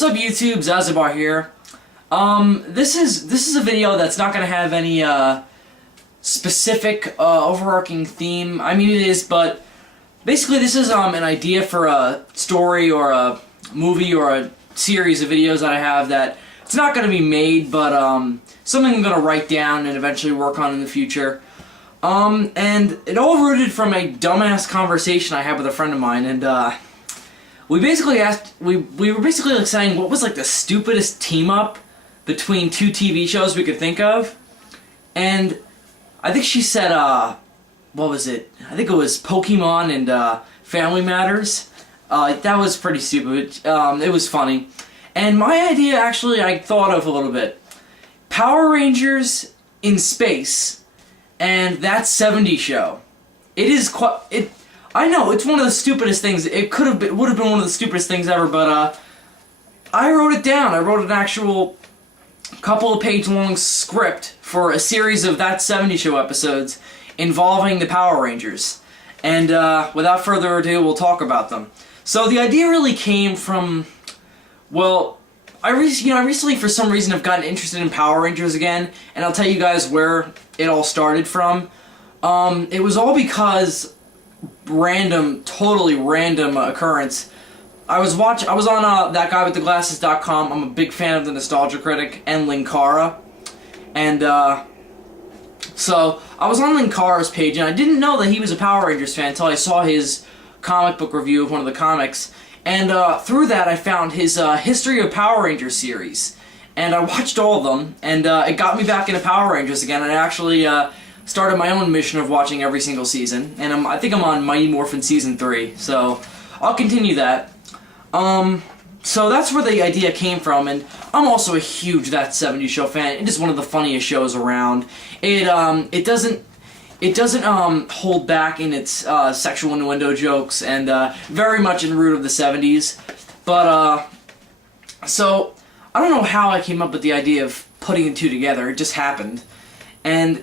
What's up, YouTube? Zazubaar here. This is a video that's not gonna have any specific overarching theme. I mean, it is, but basically this is an idea for a story or a movie or a series of videos that I have that it's not gonna be made, but something I'm gonna write down and eventually work on in the future. And it all rooted from a dumbass conversation I had with a friend of mine, and we basically we were basically like saying what was like the stupidest team up between two TV shows we could think of, and I think she said what was it? I think it was Pokemon and Family Matters. That was pretty stupid. It was funny, and my idea actually I thought of a little bit. Power Rangers in space, and that 70's show. It is quite I know, it's one of the stupidest things. It would have been one of the stupidest things ever, but I wrote it down. I wrote an actual couple of page long script for a series of that 70's show episodes involving the Power Rangers. And without further ado, we'll talk about them. So the idea really came from, well, I recently for some reason have gotten interested in Power Rangers again, and I'll tell you guys where it all started from. It was all because totally random occurrence. I was on thatguywiththeglasses.com. I'm a big fan of the Nostalgia Critic and Linkara, and so I was on Linkara's page, and I didn't know that he was a Power Rangers fan until I saw his comic book review of one of the comics, and through that I found his History of Power Rangers series, and I watched all of them, and it got me back into Power Rangers again, and I actually started my own mission of watching every single season, and I think I'm on Mighty Morphin Season 3, so I'll continue that. So that's where the idea came from, and I'm also a huge That 70's Show fan. It is one of the funniest shows around. It doesn't hold back in its sexual innuendo jokes, and very much in root of the 70's. But so I don't know how I came up with the idea of putting the two together. It just happened, and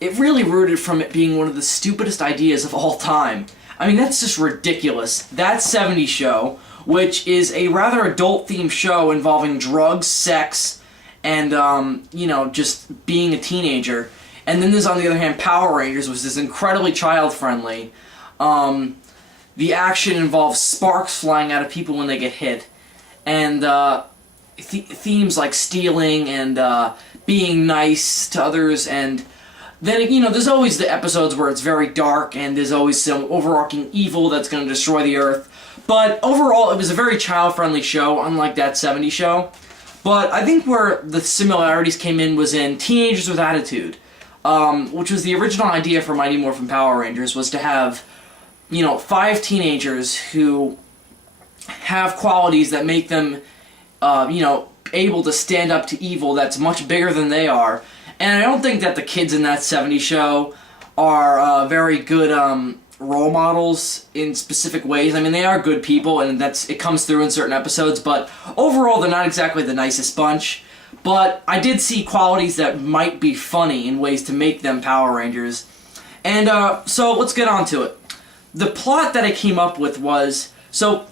it really rooted from it being one of the stupidest ideas of all time. I mean, that's just ridiculous. That 70's Show, which is a rather adult-themed show involving drugs, sex, and, you know, just being a teenager. And then there's, on the other hand, Power Rangers, which is incredibly child-friendly. The action involves sparks flying out of people when they get hit. And themes like stealing and being nice to others, and then, you know, there's always the episodes where it's very dark and there's always some overarching evil that's going to destroy the Earth. But overall, it was a very child-friendly show, unlike That 70's Show. But I think where the similarities came in was in Teenagers with Attitude, which was the original idea for Mighty Morphin Power Rangers, was to have, you know, 5 teenagers who have qualities that make them, you know, able to stand up to evil that's much bigger than they are. And I don't think that the kids in That 70's Show are very good role models in specific ways. I mean, they are good people, and it comes through in certain episodes, but overall they're not exactly the nicest bunch. But I did see qualities that might be funny in ways to make them Power Rangers. And so let's get on to it. The plot that I came up with was, so,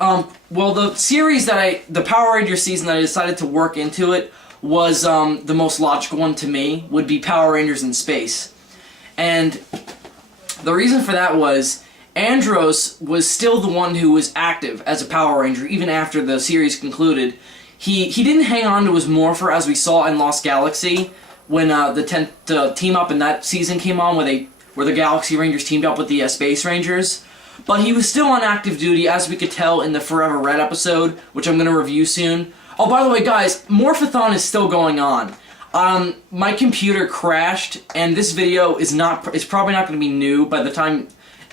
well, the series the Power Rangers season that I decided to work into it was the most logical one to me, would be Power Rangers in space. And the reason for that was Andros was still the one who was active as a Power Ranger even after the series concluded. He didn't hang on to his morpher as we saw in Lost Galaxy when the team up in that season came on, where the Galaxy Rangers teamed up with the Space Rangers. But he was still on active duty, as we could tell in the Forever Red episode, which I'm going to review soon. Oh, by the way, guys, Morphathon is still going on. My computer crashed, and this video is probably not going to be new by the time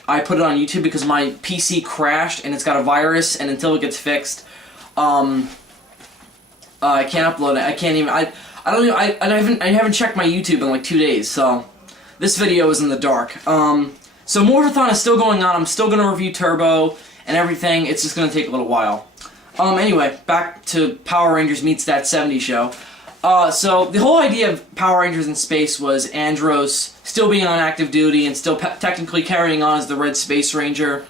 I put it on YouTube, because my PC crashed and it's got a virus, and until it gets fixed, I can't upload it. I can't even. I haven't checked my YouTube in like 2 days, so this video is in the dark. So Morphathon is still going on. I'm still going to review Turbo and everything. It's just going to take a little while. Anyway, back to Power Rangers meets That 70's Show. So the whole idea of Power Rangers in space was Andros still being on active duty and still technically carrying on as the Red Space Ranger.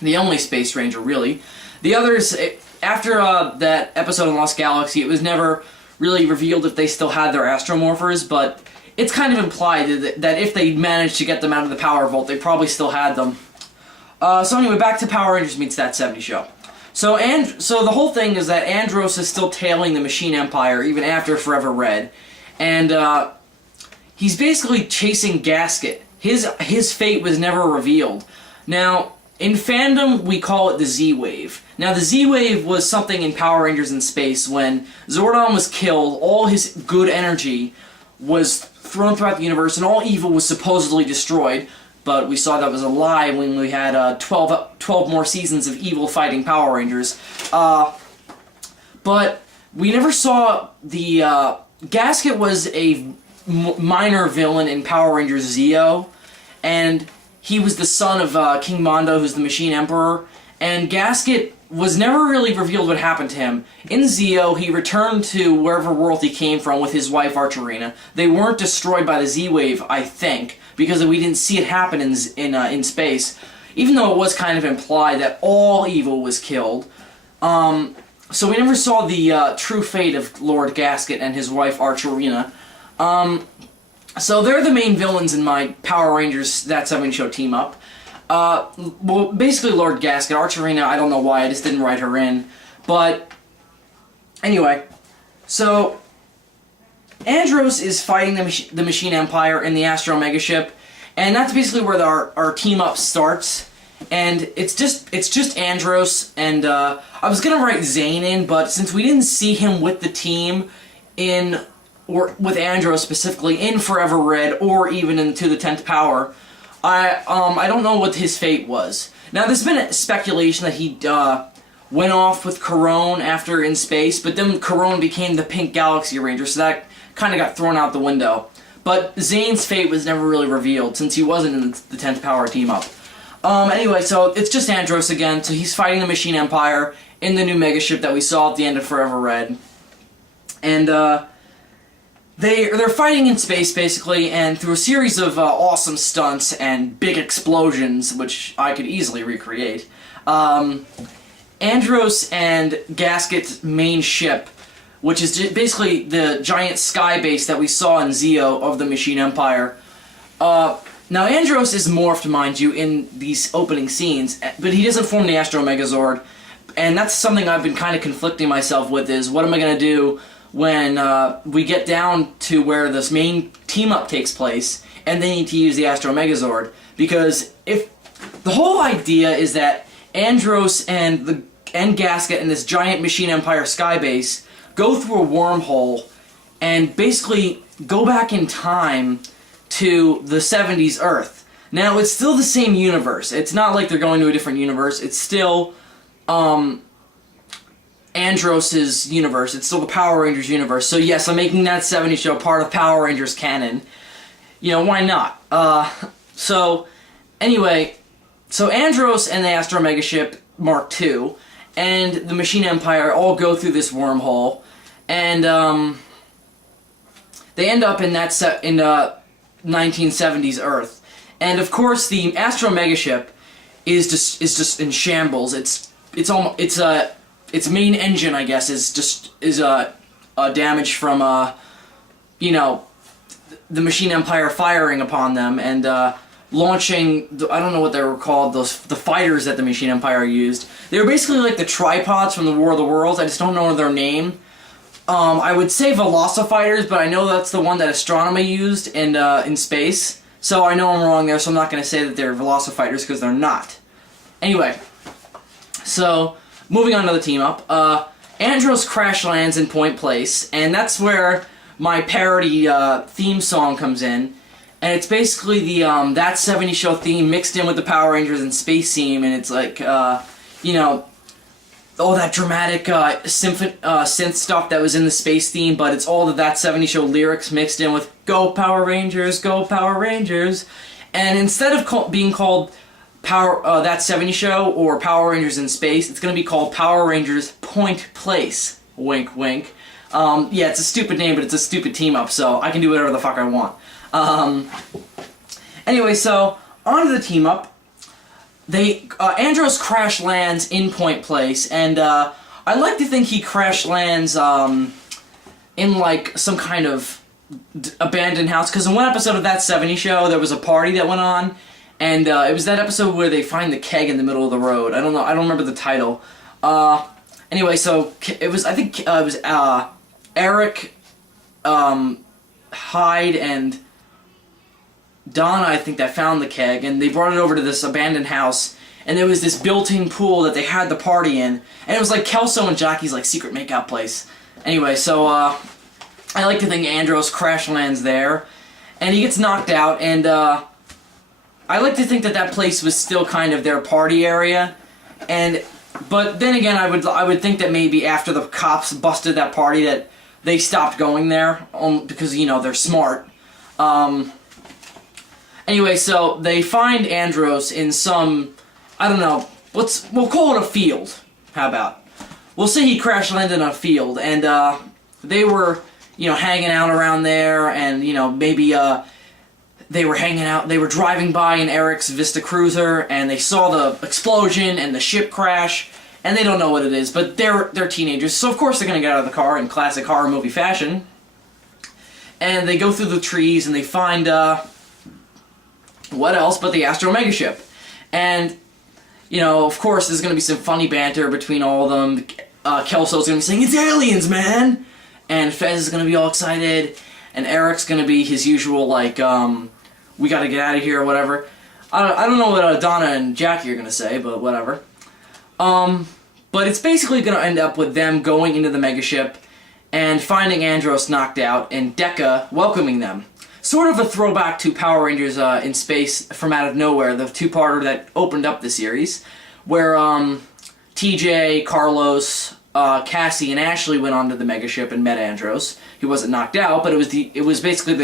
The only Space Ranger, really. The others, after that episode in Lost Galaxy, it was never really revealed if they still had their astromorphers, but it's kind of implied that if they managed to get them out of the Power Vault, they probably still had them. So anyway, back to Power Rangers meets That 70's Show. So the whole thing is that Andros is still tailing the Machine Empire even after Forever Red, and he's basically chasing Gasket. His fate was never revealed. Now, in fandom, we call it the Z-Wave. Now, the Z-Wave was something in Power Rangers in Space when Zordon was killed, all his good energy was thrown throughout the universe, and all evil was supposedly destroyed, but we saw that was a lie when we had 12 more seasons of evil fighting Power Rangers. But we never saw the... Gasket was a minor villain in Power Rangers Zeo, and he was the son of King Mondo, who's the Machine Emperor, and Gasket was never really revealed what happened to him. In Zeo, he returned to wherever world he came from with his wife Archerina. They weren't destroyed by the Z-Wave, I think, because we didn't see it happen in space, even though it was kind of implied that all evil was killed. So we never saw the true fate of Lord Gasket and his wife Archerina. So they're the main villains in my Power Rangers That 70's Show team-up. Well, basically Lord Gasket. Archerina, I don't know why, I just didn't write her in. But, anyway, so Andros is fighting the Machine Empire in the Astro Megaship, and that's basically where our team-up starts. And it's just Andros, and I was gonna write Zane in, but since we didn't see him with the team or with Andros specifically in Forever Red or even in To the 10th Power, I don't know what his fate was. Now, there's been speculation that he went off with Karone after In Space, but then Karone became the Pink Galaxy Ranger, so that kind of got thrown out the window. But Zane's fate was never really revealed, since he wasn't in the 10th Power team-up. Anyway, so it's just Andros again, so he's fighting the Machine Empire in the new megaship that we saw at the end of Forever Red. And, they're fighting in space, basically, and through a series of awesome stunts and big explosions, which I could easily recreate, Andros and Gasket's main ship, which is basically the giant sky base that we saw in Zeo of the Machine Empire. Now, Andros is morphed, mind you, in these opening scenes, but he doesn't form the Astro Megazord, and that's something I've been kind of conflicting myself with, is what am I going to do when we get down to where this main team-up takes place, and they need to use the Astro Megazord, because if the whole idea is that Andros and Gasket and this giant Machine Empire skybase go through a wormhole and basically go back in time to the 70s Earth. Now, it's still the same universe. It's not like they're going to a different universe. It's still Andros' universe. It's still the Power Rangers universe. So yes, I'm making That 70's Show part of Power Rangers canon. You know, why not? So, anyway, so Andros and the Astro Megaship Mark II and the Machine Empire all go through this wormhole, and they end up in 1970s Earth. And of course, the Astro Megaship is just in shambles. Its main engine, I guess, is damaged from you know, the Machine Empire firing upon them and launching, I don't know what they were called, the fighters that the Machine Empire used. They were basically like the tripods from the War of the Worlds. I just don't know their name. I would say Velocifighters, but I know that's the one that Astronomy used in space. So I know I'm wrong there, so I'm not going to say that they're Velocifighters, because they're not. Anyway, so moving on to the team-up, Andros crash lands in Point Place, and that's where my parody theme song comes in. And it's basically the That 70's Show theme mixed in with the Power Rangers and space theme, and it's like, you know, all that dramatic synth stuff that was in the space theme, but it's all the That 70's Show lyrics mixed in with Go Power Rangers, Go Power Rangers. And instead of being called That 70's Show or Power Rangers in Space, it's going to be called Power Rangers Point Place. Wink, wink. Yeah, it's a stupid name, but it's a stupid team-up, so I can do whatever the fuck I want. Anyway, so, on to the team-up. Andros crash lands in Point Place, and I like to think he crash lands in like some kind of abandoned house, because in one episode of that 70's show there was a party that went on, and it was that episode where they find the keg in the middle of the road. I don't remember the title. Anyway, so it was, I think it was Eric, Hyde, and Donna, I think, that found the keg, and they brought it over to this abandoned house, and there was this built-in pool that they had the party in, and it was like Kelso and Jackie's like secret makeout place. Anyway, so I like to think Andros crash lands there, and he gets knocked out, and I like to think that that place was still kind of their party area, but then again, I would think that maybe after the cops busted that party that they stopped going there, because, you know, they're smart. Anyway, so they find Andros in some, I don't know, we'll call it a field. How about? We'll say he crash landed on a field, and they were, you know, hanging out around there, and, you know, maybe they were hanging out, they were driving by in Eric's Vista Cruiser, and they saw the explosion and the ship crash, and they don't know what it is, but they're teenagers, so of course they're gonna get out of the car in classic horror movie fashion. And they go through the trees, and they find, what else but the Astro Megaship. And, you know, of course there's gonna be some funny banter between all of them. Kelso's gonna be saying, "It's aliens, man!" And Fez is gonna be all excited, and Eric's gonna be his usual, like, we gotta get out of here, or whatever. I don't know what Donna and Jackie are gonna say, but whatever. But it's basically gonna end up with them going into the Megaship and finding Andros knocked out, and Decca welcoming them. Sort of a throwback to Power Rangers in Space from Out of Nowhere, the two-parter that opened up the series, where TJ, Carlos, Cassie, and Ashley went onto the Megaship and met Andros. He wasn't knocked out, but it was basically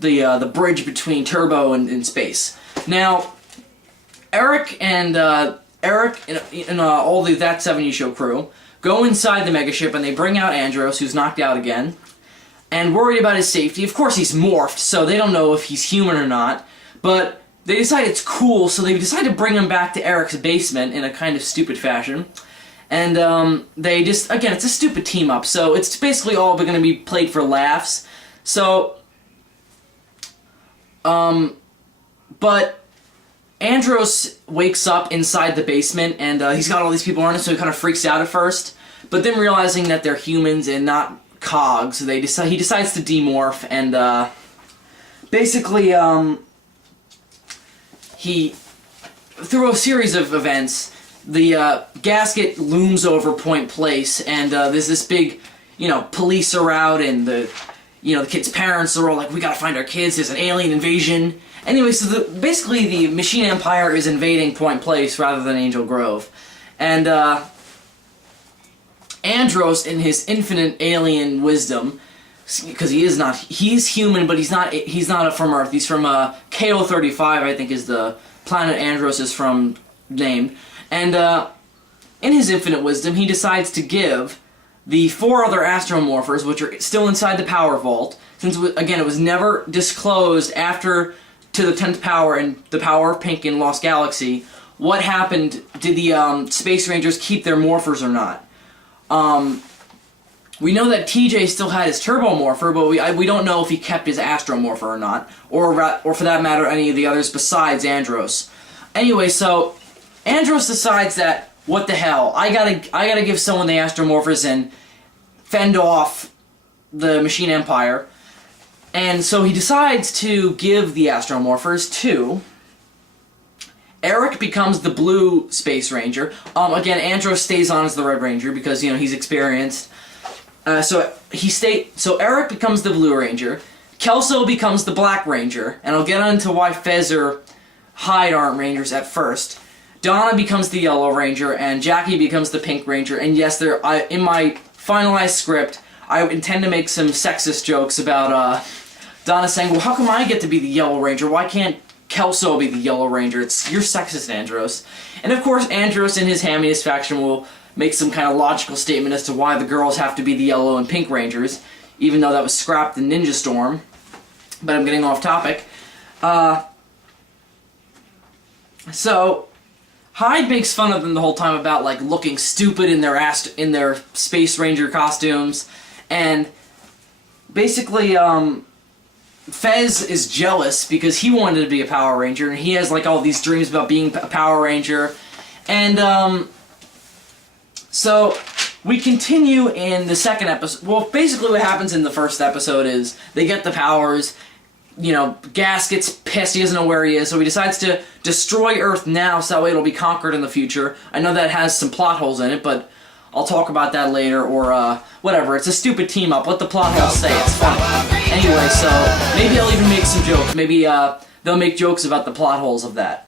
the bridge between Turbo and Space. Now, Eric and all the That 70's Show crew go inside the Megaship, and they bring out Andros, who's knocked out again, and worried about his safety. Of course, he's morphed, so they don't know if he's human or not, but they decide it's cool, so they decide to bring him back to Eric's basement in a kind of stupid fashion. And they just, again, it's a stupid team-up, so it's basically all going to be played for laughs. So, but Andros wakes up inside the basement, and he's got all these people around him, so he kind of freaks out at first. But then realizing that they're humans and not cogs, he decides to demorph, and basically, through a series of events, the gasket looms over Point Place, and there's this big, you know, police are out, and the kids' parents are all like, "We gotta find our kids, there's an alien invasion." Anyway, so basically the Machine Empire is invading Point Place rather than Angel Grove. And Andros, in his infinite alien wisdom, because he's human, but he's not from Earth, he's from KO-35, I think is the planet Andros is from, named. And in his infinite wisdom, he decides to give the 4 other astromorphers, which are still inside the power vault, since, again, it was never disclosed after to the 10th power and the power of Pink in Lost Galaxy, what happened, did the Space Rangers keep their morphers or not? We know that TJ still had his Turbo Morpher, but we don't know if he kept his Astro Morpher or not, or for that matter, any of the others besides Andros. Anyway, so Andros decides that, what the hell, I gotta give someone the Astro Morphers and fend off the Machine Empire. And so he decides to give the Astro Morphers to Eric. Becomes the Blue Space Ranger. Again, Andros stays on as the Red Ranger because, you know, he's experienced. So Eric becomes the Blue Ranger. Kelso becomes the Black Ranger, and I'll get into why Fez or Hyde aren't Rangers at first. Donna becomes the Yellow Ranger, and Jackie becomes the Pink Ranger. And yes, in my finalized script, I intend to make some sexist jokes about Donna saying, "Well, how come I get to be the Yellow Ranger? Why can't Kelso be the Yellow Ranger? You're sexist, Andros." And of course, Andros and his hammiest faction will make some kind of logical statement as to why the girls have to be the Yellow and Pink Rangers, even though that was scrapped in Ninja Storm. But I'm getting off topic. So, Hyde makes fun of them the whole time about like looking stupid in their Space Ranger costumes, and basically Fez is jealous because he wanted to be a Power Ranger, and he has like all these dreams about being a Power Ranger, and so we continue in the second episode. Well, basically what happens in the first episode is they get the powers. You know, Gas gets pissed, he doesn't know where he is, so he decides to destroy Earth now so that way it'll be conquered in the future. I know that has some plot holes in it, but I'll talk about that later, or whatever. It's a stupid team-up. Let the plot holes say. It's funny. Anyway, so maybe I'll even make some jokes. Maybe they'll make jokes about the plot holes of that.